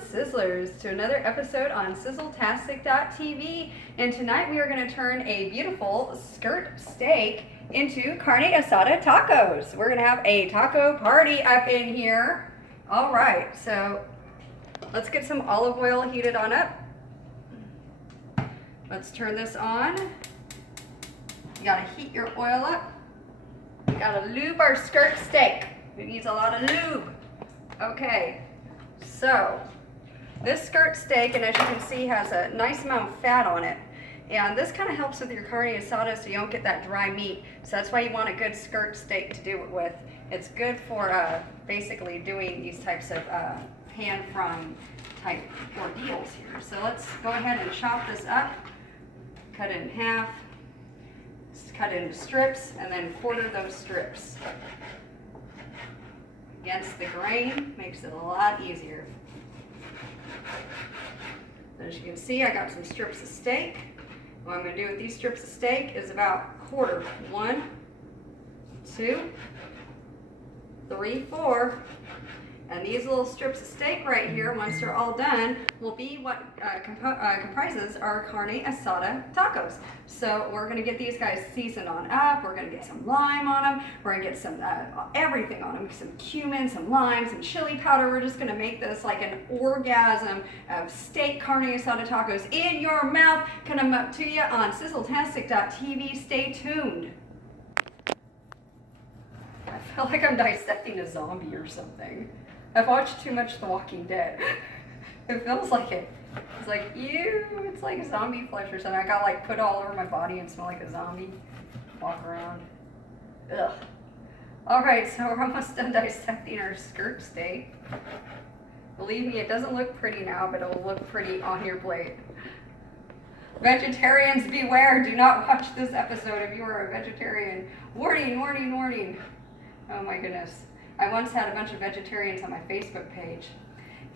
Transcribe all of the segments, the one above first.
Sizzlers to another episode on Sizzletastic.tv, and tonight we are going to turn a beautiful skirt steak into Carne Asada tacos. We're going to have a taco party up in here. All right, so let's get some olive oil heated on up. Let's turn this on. You got to heat your oil up. We got to lube our skirt steak. It needs a lot of lube. Okay, so this skirt steak, and as you can see, has a nice amount of fat on it. And this kind of helps with your carne asada so you don't get that dry meat. So that's why you want a good skirt steak to do it with. It's good for basically doing these types of pan-frying type ordeals here. So let's go ahead and chop this up, cut it in half, cut it into strips, and then quarter those strips. Against the grain makes it a lot easier. As you can see, I got some strips of steak. What I'm going to do with these strips of steak is about quarter. 1, 2, 3, 4. And these little strips of steak right here, once they're all done, will be what comprises our carne asada tacos. So we're going to get these guys seasoned on up. We're going to get some lime on them. We're going to get some everything on them. Some cumin, some lime, some chili powder. We're just going to make this like an orgasm of steak carne asada tacos in your mouth. Coming up to you on Sizzletastic.tv. Stay tuned. I feel like I'm dissecting a zombie or something. I've watched too much The Walking Dead. It feels like it. It's like, ew, it's like zombie flesh or something. I got like put all over my body and smell like a zombie. Walk around. Ugh. Alright, so we're almost done dissecting our skirt steak. Believe me, it doesn't look pretty now, but it will look pretty on your plate. Vegetarians beware, do not watch this episode if you are a vegetarian. Warning, warning, warning. Oh my goodness. I once had a bunch of vegetarians on my Facebook page,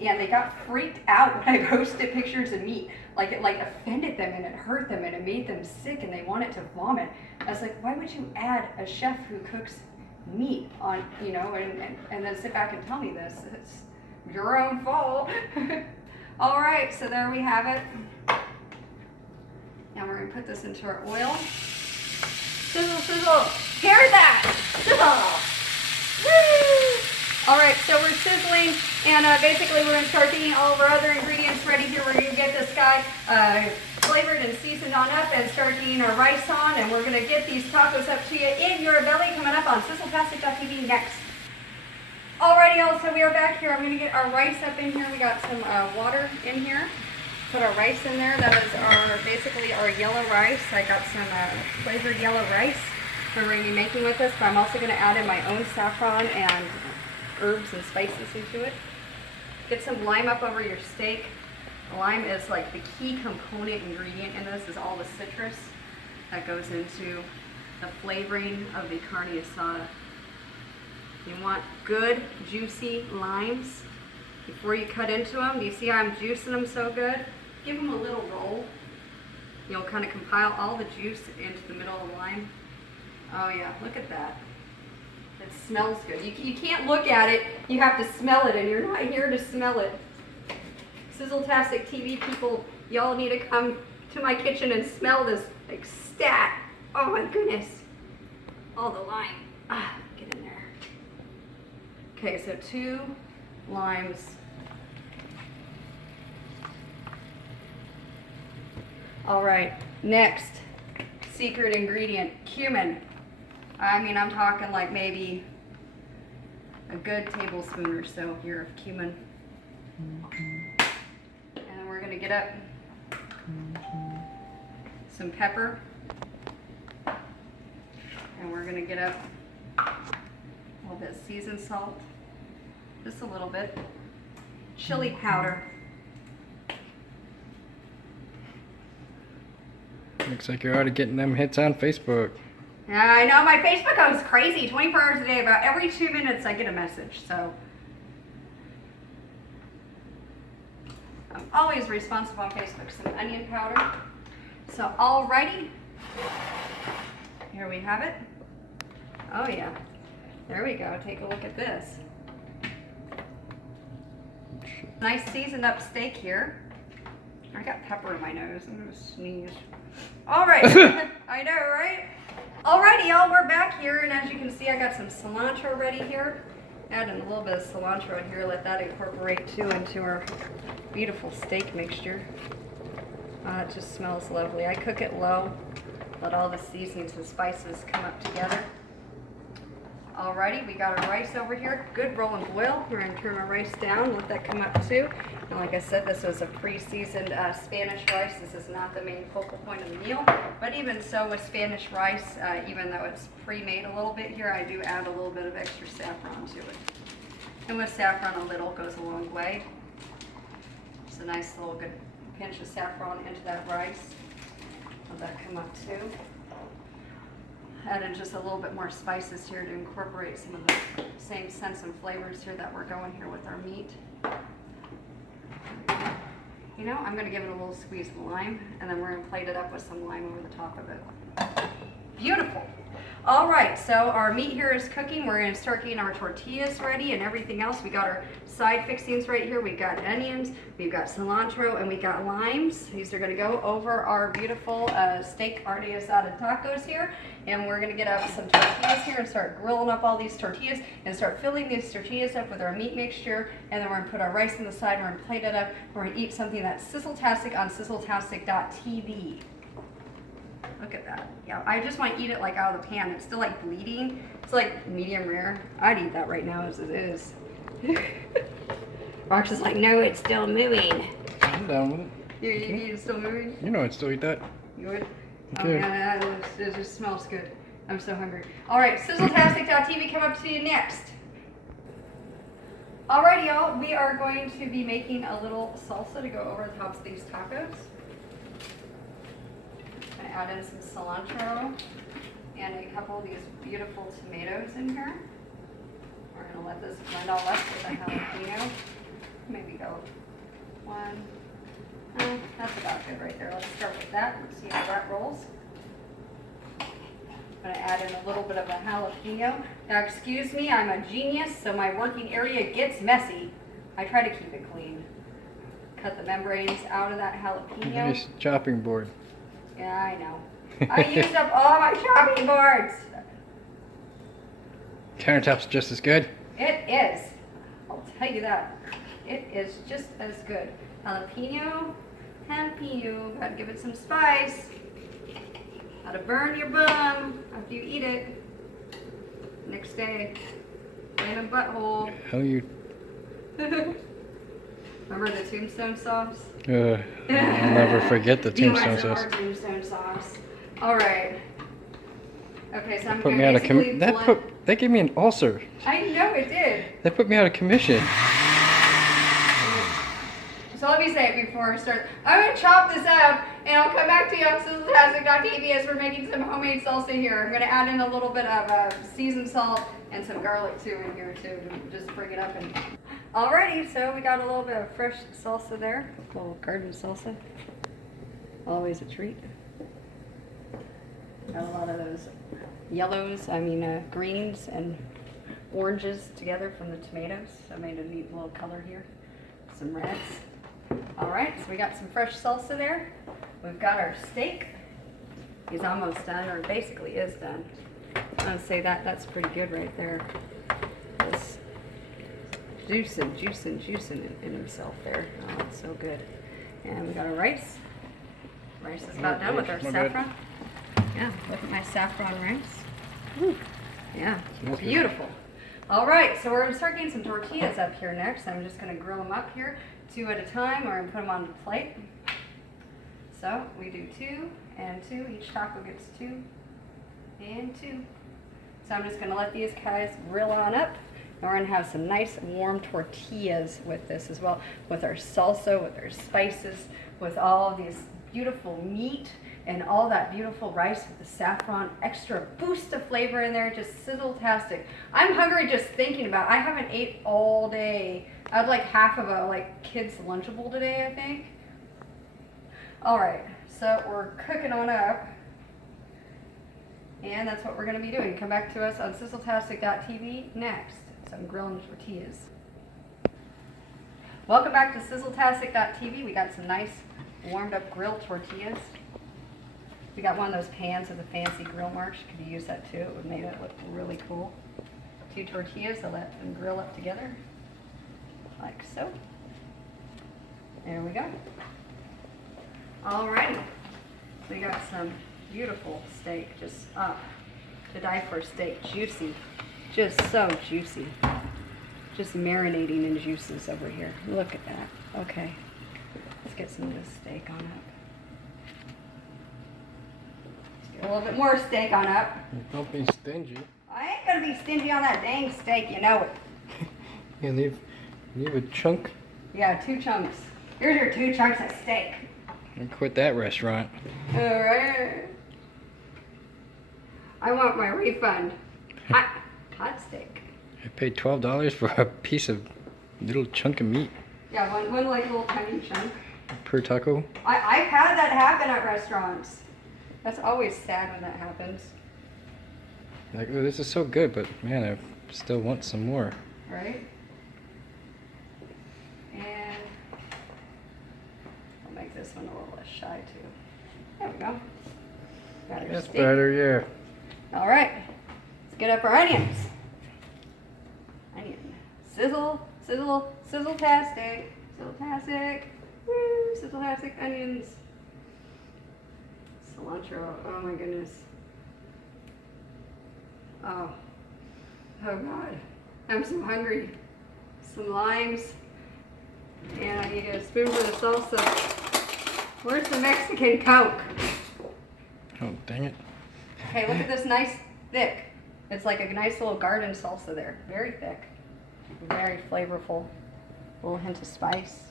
and they got freaked out when I posted pictures of meat. Like it offended them, and it hurt them, and it made them sick, and they wanted to vomit. I was like, why would you add a chef who cooks meat on, you know, and then sit back and tell me this? It's your own fault. All right, so there we have it. Now we're gonna put this into our oil. Sizzle, sizzle, hear that? Sizzle. Woo! All right, so we're sizzling, and basically we're going to start getting all of our other ingredients ready here. We're going to get this guy flavored and seasoned on up and start getting our rice on, and we're going to get these tacos up to you in your belly coming up on Sizzletastic.tv next. Alrighty, y'all, so we are back here. I'm going to get our rice up in here. We got some water in here. Put our rice in there. That is basically our yellow rice. I got some flavored yellow rice we're going to be making with this, but I'm also going to add in my own saffron and herbs and spices into it. Get some lime up over your steak. Lime is like the key component ingredient in this, is all the citrus that goes into the flavoring of the carne asada. You want good, juicy limes before you cut into them. Do you see how I'm juicing them so good? Give them a little roll. You'll kind of compile all the juice into the middle of the lime. Oh yeah, look at that. It smells good. You can't look at it, you have to smell it, and you're not here to smell it. Sizzletastic TV people, y'all need to come to my kitchen and smell this like stat. Oh my goodness. All the lime. Get in there. Okay, so 2 limes. All right, next secret ingredient, cumin. I mean, I'm talking like maybe a good tablespoon or so here of cumin. And then we're gonna get up some pepper. And we're gonna get up a little bit of seasoned salt, just a little bit. Chili powder. Looks like you're already getting them hits on Facebook. Yeah, I know, my Facebook goes crazy 24 hours a day. About every 2 minutes I get a message, so I'm always responsive on Facebook. Some onion powder. So alrighty, here we have it. Oh yeah, there we go. Take a look at this. Nice seasoned up steak here. I got pepper in my nose. I'm gonna sneeze. All right. I know, right? Alrighty, y'all, we're back here, and as you can see, I got some cilantro ready here. Adding a little bit of cilantro in here, let that incorporate too into our beautiful steak mixture. It just smells lovely. I cook it low, let all the seasonings and spices come up together. Alrighty, we got our rice over here. Good roll and boil. We're going to turn our rice down, let that come up too. And like I said, this was a pre-seasoned Spanish rice. This is not the main focal point of the meal. But even so, with Spanish rice, even though it's pre-made a little bit here, I do add a little bit of extra saffron to it. And with saffron, a little goes a long way. Just a nice little good pinch of saffron into that rice. Let that come up too. Add in just a little bit more spices here to incorporate some of the same scents and flavors here that we're going here with our meat. You know, I'm going to give it a little squeeze of lime, and then we're going to plate it up with some lime over the top of it. Beautiful. All right, so our meat here is cooking. We're going to start getting our tortillas ready and everything else. We got our side fixings right here. We've got onions, we've got cilantro, and we got limes. These are going to go over our beautiful steak carne asada tacos here. And we're going to get up some tortillas here and start grilling up all these tortillas and start filling these tortillas up with our meat mixture. And then we're going to put our rice on the side. We're going to plate it up. We're going to eat something that's sizzle-tastic on sizzletastic.tv. Look at that. Yeah, I just want to eat it like out of the pan. It's still like bleeding. It's like medium rare. I'd eat that right now as it is. Rox is like, no, it's still moving. I'm down with it. You eat it still moving? You know I'd still eat that. You would? Okay. Oh, yeah, it just smells good. I'm so hungry. All right, sizzletastic.tv come up to you next. Alrighty, y'all. We are going to be making a little salsa to go over the tops of these tacos. Add in some cilantro and a couple of these beautiful tomatoes in here. We're going to let this blend all up with a jalapeno. Maybe go one. That's about good right there. Let's start with that and see how that rolls. I'm going to add in a little bit of a jalapeno. Now, excuse me, I'm a genius, so my working area gets messy. I try to keep it clean. Cut the membranes out of that jalapeno. Nice chopping board. Yeah, I know. I used up all my chopping boards. Countertop's just as good. It is. I'll tell you that. It is just as good. Jalapeno. Gotta give it some spice. Gotta burn your bum after you eat it. Next day, flaming butthole. How you? Remember the tombstone sauce? I'll never forget the tombstone sauce. Tombstone sauce. All right. Okay, so I'm Put going me to out of basically that gave me an ulcer. I know it did. That put me out of commission. So let me say it before I start. I'm going to chop this up, and I'll come back to you on sizzletastic.tv as we're making some homemade salsa here. I'm going to add in a little bit of seasoned salt and some garlic too in here too, to just bring it up. And alrighty, so we got a little bit of fresh salsa there, a little garden salsa. Always a treat. Got a lot of those yellows, greens and oranges together from the tomatoes. So I made a neat little color here. Some reds. Alright, so we got some fresh salsa there. We've got our steak. He's almost done, or basically is done. I'm going to say that's pretty good right there. Just juicing in himself there. Oh, it's so good. And we got our rice. Rice is about done with our saffron. Yeah, look at my saffron rice. Woo. Yeah, beautiful. All right, so we're going to start getting some tortillas up here next. I'm just going to grill them up here 2 at a time. We're going to put them on the plate. So we do 2 and 2. Each taco gets 2 and 2. So I'm just going to let these guys grill on up. And we're going to have some nice warm tortillas with this as well, with our salsa, with our spices, with all of these beautiful meat and all that beautiful rice with the saffron, extra boost of flavor in there, just sizzle-tastic. I'm hungry just thinking about it. I haven't ate all day. I had like half of a kid's Lunchable today, I think. All right, so we're cooking on up. And that's what we're going to be doing. Come back to us on sizzletastic.tv next. Some grilling tortillas. Welcome back to Sizzletastic.tv. We got some nice warmed up grilled tortillas. We got one of those pans with a fancy grill marks. Could you use that too? It would make it look really cool. 2 tortillas, so let them grill up together, like so. There we go. Alrighty. We got some beautiful steak, just to die for steak. Juicy, just so juicy. Just marinating in juices over here. Look at that. Okay, let's get some of this steak on up. Let's get a little bit more steak on up. Don't be stingy. I ain't gonna be stingy on that dang steak, you know it. You leave a chunk. Yeah, 2 chunks. Here's your 2 chunks of steak. And quit that restaurant. Alright. I want my refund. Hot steak. I paid $12 for a piece of little chunk of meat Yeah, one like little tiny chunk. per taco. I've had that happen at restaurants. That's always sad when that happens. Like, oh, this is so good, but man, I still want some more. Right? And I'll make this one a little less shy too. There we go. Got our That's steak. better, yeah. Alright. Let's get up our onions. Onion. Sizzle, sizzle, sizzle-tastic. Sizzle-tastic. Woo, sizzle-tastic onions. Cilantro. Oh my goodness. Oh. Oh God. I'm so hungry. Some limes. And I need a spoon for the salsa. Where's the Mexican Coke? Oh, dang it. Okay, look at this nice thick. It's like a nice little garden salsa there. Very thick. Very flavorful. A little hint of spice.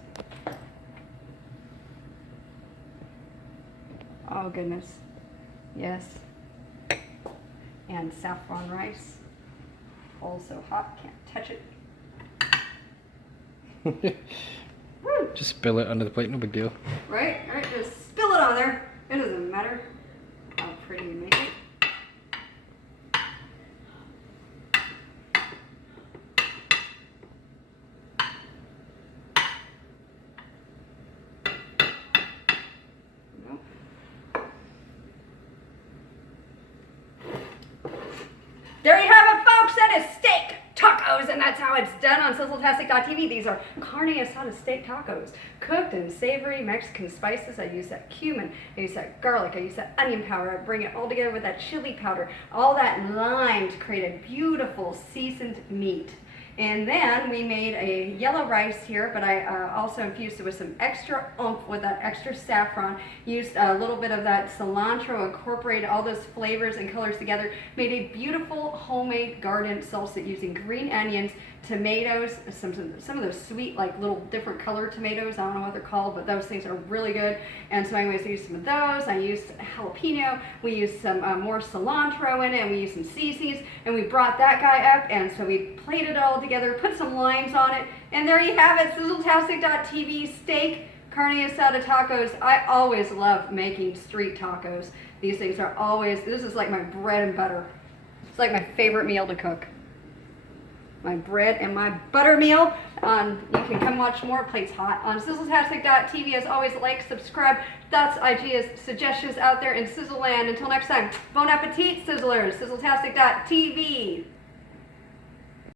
Oh goodness. Yes. And saffron rice. Also hot, can't touch it. Woo! Just spill it under the plate, no big deal. Right? Alright, just spill it on there. It doesn't matter how pretty you make it. There you have it, folks. That is steak tacos, and that's how it's done on Sizzletastic.tv. These are Carne Asada steak tacos, cooked in savory Mexican spices. I use that cumin, I use that garlic, I use that onion powder. I bring it all together with that chili powder, all that lime to create a beautiful seasoned meat. And then we made a yellow rice here, but I also infused it with some extra oomph with that extra saffron. Used a little bit of that cilantro, incorporated all those flavors and colors together. Made a beautiful homemade garden salsa using green onions, tomatoes, some of those sweet, like little different colored tomatoes. I don't know what they're called, but those things are really good. And so anyways, I used some of those. I used jalapeno. We used some more cilantro in it, and we used some seasonings, and we brought that guy up, and so we plated it all together, put some limes on it, and there you have it, Sizzletastic.tv steak Carne Asada tacos. I always love making street tacos. These things are always, this is like my bread and butter. It's like my favorite meal to cook. My bread and my butter meal. You can come watch more. Plates hot on Sizzletastic.tv. As always, like, subscribe, thoughts, ideas, suggestions out there in Sizzle Land. Until next time, bon appetit, Sizzlers. Sizzletastic.tv.